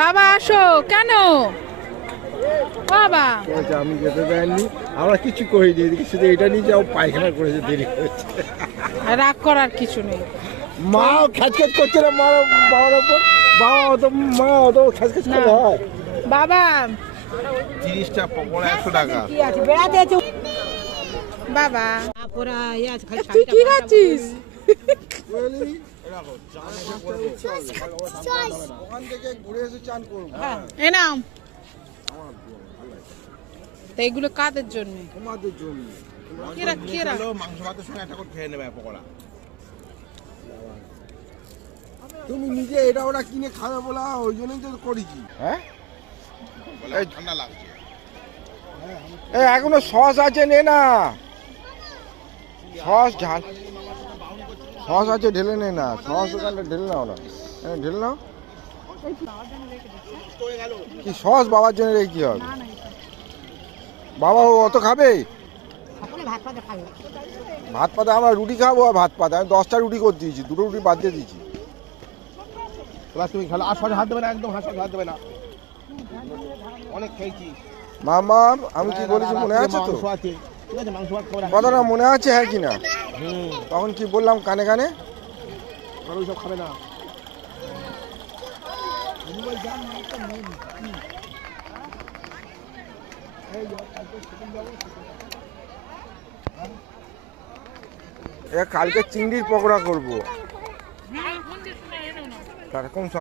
বাবা আসো কেন বাবা? আমি যেতে দেয়নি, আমরা কিছু করিনি, এদিকে শুধু এটা নিয়ে যাও পায়খানা করেছে, দেরি হয়েছে। রাগ করার কিছু নেই। মা খ্যাচখ্যাচ করছে না বাবার ওপর, বাবা অত মা অত খ্যাচখ্যাচ করলে হয়? বাবা 30টা পকোড়া 100 টাকা। বাবা তুই কি খাচ্ছিস? ওখান থেকে ঘুরে এসে চান করবো। এ নাও। তো এগুলো কাদের জন্য? তোমাদের জন্য। মাংস ভাতের সঙ্গে একটা করে খেয়ে নেবে পকোড়া। তুমি নিজে এটা ওরা কিনে খাবে বলা, ওই জন্যই তো করেছি। হ্যাঁ ঠান্ডা লাগছে। এখনো সস আছে, নে না সস, ঝাল সস আছে, ঢেলে নে না, সস ওখানে ঢেলে নাও না, ঢেলে নাও। কি সস বাবার জন্য রেখে কি হবে? বাবা ও অত খাবে? ভাত পাতা আমরা রুটি খাবো, আর ভাত পাতা আমি 10টা রুটি করে দিয়েছি, 2টো রুটি বাদ দিয়ে দিয়েছি। তুমি খেলো, আর সঙ্গে হাত দেবে না, একদম হাত দেবে না, অনেক খেয়েছি। মামা আমি কি বলেছি মনে আছে তো? কথাটা মনে আছে হ্যাঁ কিনা? তখন কি বললাম কানে কানে? ওইসব খাবে না। কালকে চিংড়ির পকোড়া করবো। কোন